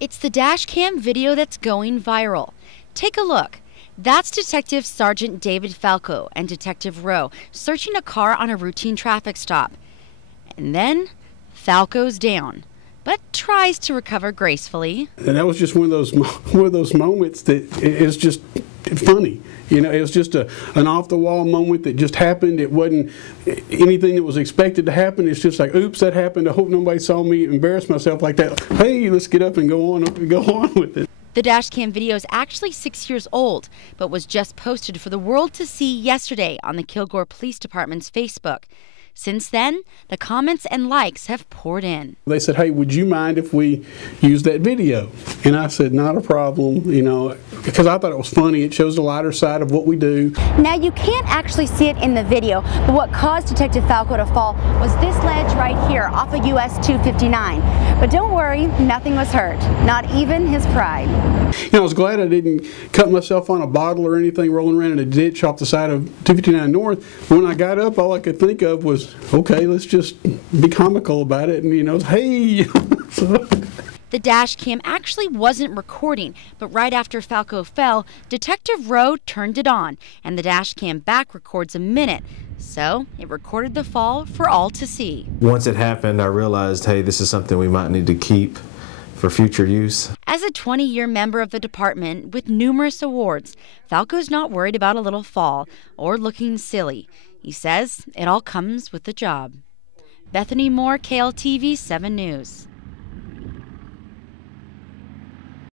It's the dash cam video that's going viral. Take a look. That's Detective Sergeant David Falco and Detective Rowe searching a car on a routine traffic stop. And then Falco's down, but tries to recover gracefully. And that was just one of those moments that is just funny. You know, it was just an off-the-wall moment that just happened. It wasn't anything that was expected to happen. It's just like, oops, that happened. I hope nobody saw me embarrass myself like that. Hey, let's get up and go on with it. The dash cam video is actually 6 years old, but was just posted for the world to see yesterday on the Kilgore Police Department's Facebook. Since then, the comments and likes have poured in. They said, hey, would you mind if we use that video? And I said, not a problem, you know, because I thought it was funny. It shows the lighter side of what we do. Now, you can't actually see it in the video, but what caused Detective Falco to fall was this ledge right here off of US 259. But don't worry, nothing was hurt, not even his pride. You know, I was glad I didn't cut myself on a bottle or anything rolling around in a ditch off the side of 259 North. When I got up, all I could think of was, okay, let's just be comical about it, and, you know, hey. The dash cam actually wasn't recording, but right after Falco fell, Detective Rowe turned it on, and the dash cam back records a minute. So it recorded the fall for all to see. Once it happened, I realized, hey, this is something we might need to keep for future use. As a 20-year member of the department with numerous awards, Falco's not worried about a little fall or looking silly. He says it all comes with the job. Bethany Moore, KLTV 7 News.